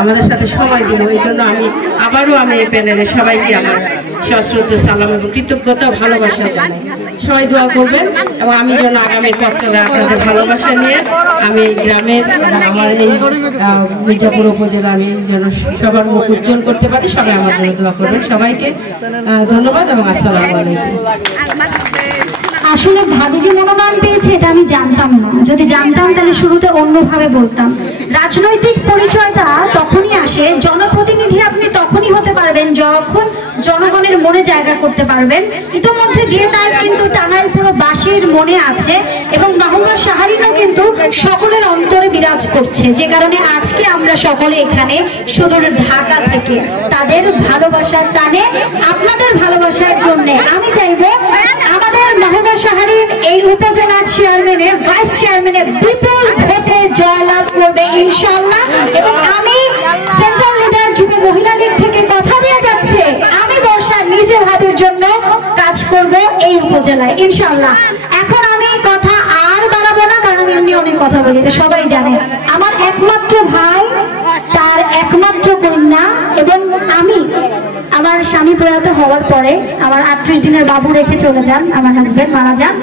আমাদের সাথে সময় দিল, এই জন্য আমি এই প্যানেলে সবাইকে আমার সশ্রদ্ধ সালাম এবং কৃতজ্ঞতা ভালোবাসা জানাই। সবাই দোয়া করবেন এবং আমি যেন আগামীর পথ চলে আপনাদের ভালোবাসা নিয়ে আমি গ্রামের আমার এই মির্জাপুর উপজেলা আমি যেন সবার মুখ উজ্জ্বল করতে পারি। সবাই আমার জন্য দোয়া করবেন। সবাইকে ধন্যবাদ এবং আসসালামু আলাইকুম। আসলে ভাবি যে মনোনয়ন পেয়েছে এটা আমি জানতাম না, যদি জানতাম তাহলে শুরুতে অন্যভাবে বলতাম। রাজনৈতিক পরিচয়টা তখনই আসে, জনপ্রতিনিধি আপনি তখনই হতে পারবেন যখন জনগণের মনে জায়গা করতে পারবেন। ইতিমধ্যে ডিএটাই কিন্তু টাঙ্গাইলপুর বাসীর মনে আছে এবং মাহমুদা শাহরিনও কিন্তু সকলের অন্তরে বিরাজ করছে, যে কারণে আজকে আমরা সকলে এখানে সুদূর ঢাকা থেকে তাদের ভালোবাসার টানে আপনাদের ভালোবাসার জন্য আমি চাইবো আমাদের মাহমুদা শাহরিন এই উপজেলা চেয়ারম্যানে ভাইস চেয়ারম্যানে বিপুল ভোটে জয়লাভ করবে ইনশাআল্লাহ। এবং আমি সেন্ট্রাল লিডার যুব মহিলা লীগ থেকে কথা দিয়ে যাচ্ছে আমি বর্ষা নিজে ভাবের জন্য কাজ করব এই উপজেলায় ইনশাআল্লাহ। এখন আমি কথা আর বাড়াবো না, কারণ আমি এমনি অনেক কথা বলি, সবাই জানে। আমার একমাত্র ভাই, তার একমাত্র কন্যা এবং আমি আমার স্বামী প্রয়াত হওয়ার পরে আমার 38 দিনের বাবু রেখে চলে যান, আমার হাজবেন্ড মারা যান।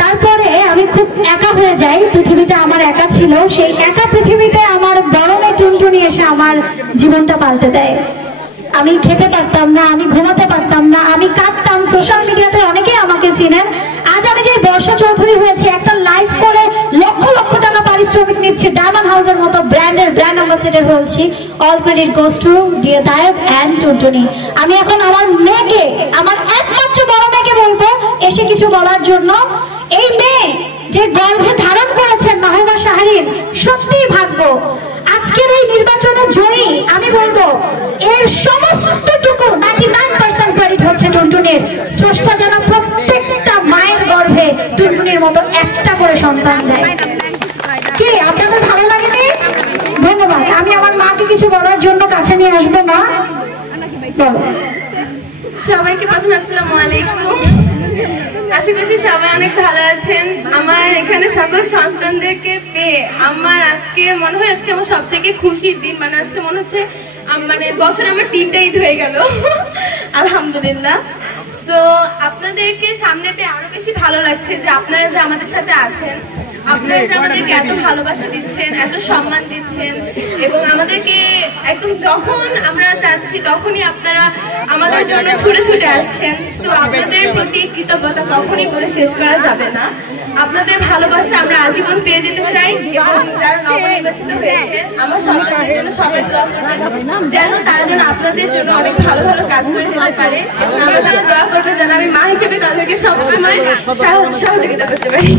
তারপরে আমি খুব একা হয়ে যাই, পৃথিবীটা আমার একা ছিল। সেই একা পৃথিবীতে আমার বড় মেয়ে টুনটুনি এসে আমার জীবনটা পাল্টে দেয়। আমি খেতে পারতাম না, আমি ঘুমাতে পারতাম না, আমি কাঁদতাম। সোশ্যাল মিডিয়াতে অনেকেই আমাকে চিনেন। আজ আমি যে বর্ষা চৌধুরী হয়েছে, একটা লাইভ করে লক্ষ লক্ষ টাকা পারিশ্রমিক নিচ্ছে, ডায়মন্ড হাউসের মতো ব্র্যান্ডের ব্র্যান্ড অ্যাম্বাসেডর হয়েছি। All credit goes to dear Tayeb and Tuntuni. আমি এখন আমার মেয়েকে, আমার একমাত্র বড় মেয়েকে বলবো এসে কিছু বলার জন্য। এই মেয়ে যে গর্ভে ধারণ করেছেন মাহমুদা শাহরিন, সত্যিই ভাগ্য। আজকের এই নির্বাচনে জয়ী আমি বলবো এর সমস্তটুকু 99% ক্রেডিট হচ্ছে টুনটুনির। স্রষ্টা যেন প্রত্যেকটা মায়ের গর্ভে টুনটুনির মতো একটা করে সন্তান দেয়। কি আপনাদের ভালো লাগেনি? ধন্যবাদ। আমি আমার মাকে কিছু বলার জন্য কাছে নিয়ে আসবো না। সবাইকে প্রথমে আসসালামু আলাইকুম। আশা করছি সবাই অনেক ভালো আছেন। আমার এখানে সকল সন্তানদেরকে পেয়ে আমার আজকে মনে হয় আজকে আমার সব থেকে খুশির দিন। মানে আজকে মনে হচ্ছে মানে বছরে আমার 3টা ঈদ হয়ে গেল আলহামদুলিল্লাহ। সো আপনাদেরকে সামনে পেয়ে আরো বেশি ভালো লাগছে যে আপনারা যে আমাদের সাথে আছেন, আপনারা যে আমাদেরকে এত ভালোবাসা দিচ্ছেন, এত সম্মান দিচ্ছেন এবং আমাদেরকে একদম যখন আমরা চাচ্ছি তখনই আপনারা আমাদের জন্য ছুটে ছুটে আসছেন। সো আপনাদের প্রতি কৃতজ্ঞতা কখনই বলে শেষ করা যাবে না। আপনাদের ভালোবাসা আমরা আজীবন পেয়ে যেতে চাই এবং যারা নবনির্বাচিত হয়েছে আমার সন্তানদের জন্য সবাই দোয়া করবেন যেন তারা যেন আপনাদের জন্য অনেক ভালো ভালো কাজ করে যেতে পারে এবং আমরা যেন দোয়া করবে যেন আমি মা হিসেবে তাদেরকে সবসময় সহযোগিতা করতে পারি।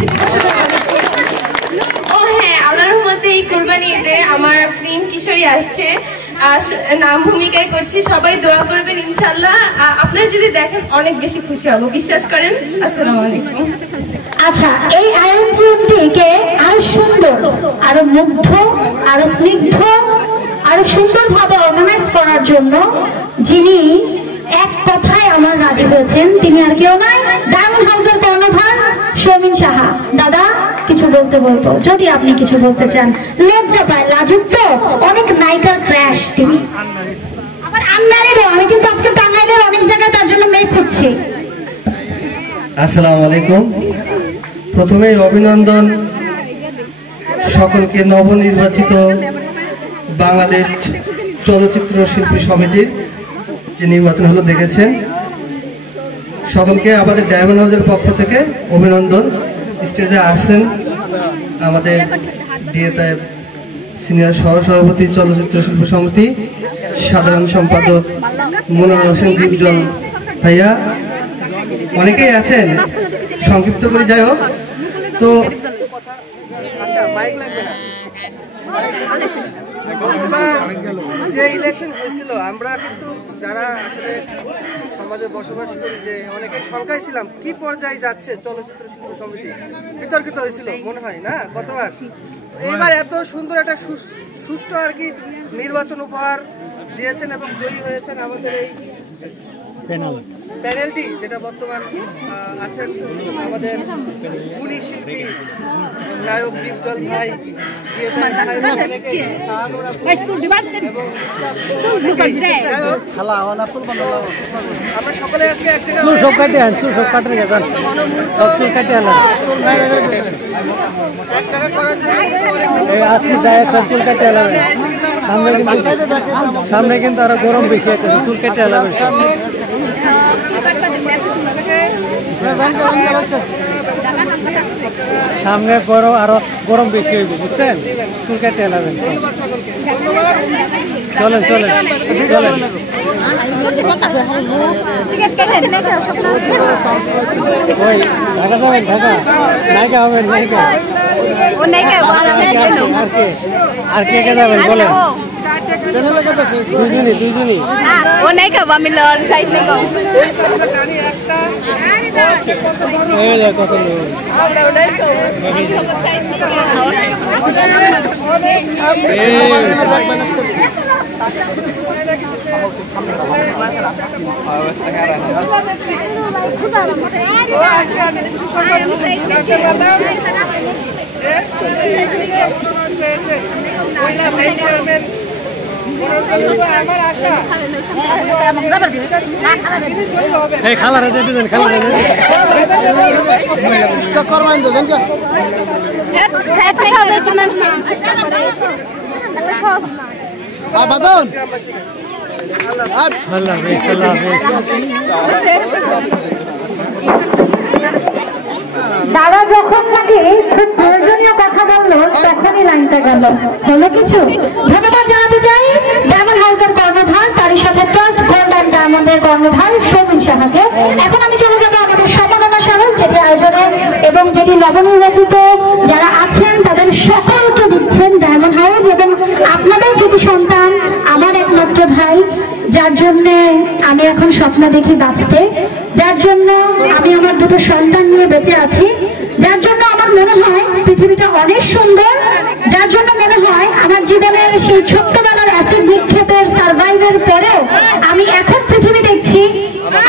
ও হ্যাঁ, আল্লাহর রহমতে এই কুরবানি ঈদে আমার ফিল্ম কিশোরী আসছে, নাম ভূমিকায় করছি। সবাই দোয়া করবেন ইনশাল্লাহ। আপনারা যদি দেখেন অনেক বেশি খুশি হব, বিশ্বাস করেন। আসসালামু আলাইকুম। আচ্ছা, এই আয়োজনটিকে আরো সুন্দর, আরো মুগ্ধ, আরো স্নিগ্ধ, আরো সুন্দরভাবে অর্গানাইজ করার জন্য যিনি এক কথায় আমার রাজি হয়েছেন তিনি আর কেউ নয়, ডায়মন্ড হাউসের কর্ণধার শৌমিন সাহা। দাদা কিছু বলতে বলবো, যদি আপনি কিছু বলতে চান। লজ্জা পায়, লাজুক তো, অনেক নায়িকার ক্র্যাশ তিনি, আবার আনম্যারিডও। আমি কিন্তু আজকে টাঙ্গাইলের অনেক জায়গায় তার জন্য মেয়ে খুঁজছি। আসসালামু আলাইকুম। প্রথমেই অভিনন্দন সকলকে নবনির্বাচিত বাংলাদেশ চলচ্চিত্র শিল্পী সমিতির যে নির্বাচন হলো দেখেছেন, সকলকে আমাদের ডায়মন্ড হাউসের পক্ষ থেকে অভিনন্দন। স্টেজে আসেন আমাদের ডিএটাই সিনিয়র সহসভাপতি চলচ্চিত্র শিল্পী সমিতি, সাধারণ সম্পাদক মনোর হোসেন দীপজল ভাইয়া, অনেকেই আছেন, সংক্ষিপ্ত করে যাই হোক। তো যে ইলেকশন হয়েছিল আমরা কিন্তু যারা আসলে সমাজে বসবাস করি যে অনেকে শঙ্কায় ছিলাম কি পর্যায়ে যাচ্ছে চলচ্চিত্র শিল্পী সমিতি, বিতর্কিত হয়েছিল মনে হয় না কতবার। এবার এত সুন্দর একটা সুষ্ঠু আর কি নির্বাচন উপহার দিয়েছেন এবং জয়ী হয়েছেন আমাদের এই প্যানেলটি যেটা বর্তমান আছেন আমাদের গুণী শিল্পী নায়ক দীপজল ভাই, আমরা সকলে আজকে এক জায়গা করার সামনে কিন্তু আরো গরম বেশি একটা চুল কেটে এলাম সামনে গরম আরো গরম বেশি হইবে বুঝছেন চুল কেটে এলাবেন চলেন চলেন চলেন ওই ঢাকা যাবেন ঢাকা নায়িকা হবেন নায়িকা আর কে কে যাবেন বলেন দুজনই ও নাই খাবো আমি লর সাইড নে গাও এই লে কত লোক আমরা ওলাই খাবো আমি খাবো সাইড নে খালারে দেন খালারে স্টক করবেন তো জানেন এত সহজ তুমি এত সহজ আবাদন আল্লাহ দাদা যখন নাকি খুব প্রয়োজনীয় কথা বললো তখনই লাইনটা গেল হলো কিছু। ধন্যবাদ জানাতে চাই ডায়মন্ড হাউসের কর্ণধার, তারই সাথে ট্রাস্ট গোল্ড অ্যান্ড ডায়মন্ডের কর্ণধার সৌমিন সাহাকে। এখন আমি চলে যাবো আমাদের সম্মাননা স্মারক যেটি আয়োজনে এবং যেটি নবনির্বাচিত যারা আছেন তাদের সকলকে দিচ্ছেন ডায়মন্ড হাউস এবং আপনাদের কৃতি সন্তান আমার একমাত্র ভাই, যার জন্য আমি এখন স্বপ্ন দেখি বাঁচতে, যার জন্য আমি আমার দুটো সন্তান নিয়ে বেঁচে আছি, যার জন্য আমার মনে হয় পৃথিবীটা অনেক সুন্দর, যার জন্য মনে হয় আমার জীবনের সেই ছোট্টবেলার অ্যাসিড নিক্ষেপের সার্ভাইভের পরেও আমি এখন পৃথিবী দেখছি,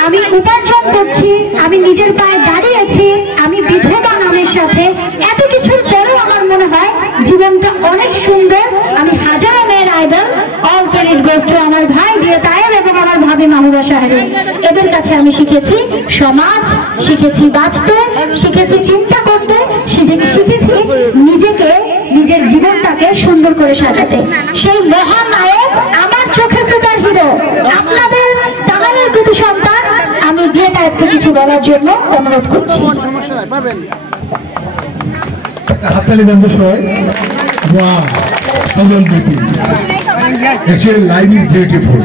আমি উপার্জন করছি, আমি নিজের পায়ে দাঁড়িয়েছি, আমি বিধবা নামের সাথে এত কিছুর পরেও আমার মনে হয় জীবনটা অনেক সুন্দর। আমি হাজারো মেয়ের idol, all credit goes two আমার ভাই দিয়ে তায়েব এবং আমার ভাবি মাহমুদা সাহেব। এদের কাছে আমি শিখেছি সমাজ, শিখেছি বাঁচতে, শিখেছি চিন্তা করতে, শিখেছি নিজেকে নিজের জীবনটাকে সুন্দর করে সাজাতে। সেই মহানায়ক আমার চোখে সুপার হিরো আপনাদের তাহলের প্রতি সন্তান আমি গিয়ে তাদেরকে কিছু বলার জন্য অনুরোধ করছি। হাততালি বন্ধ সবাই। ওয়াও, সুন্দর beauty. Actually, life is beautiful.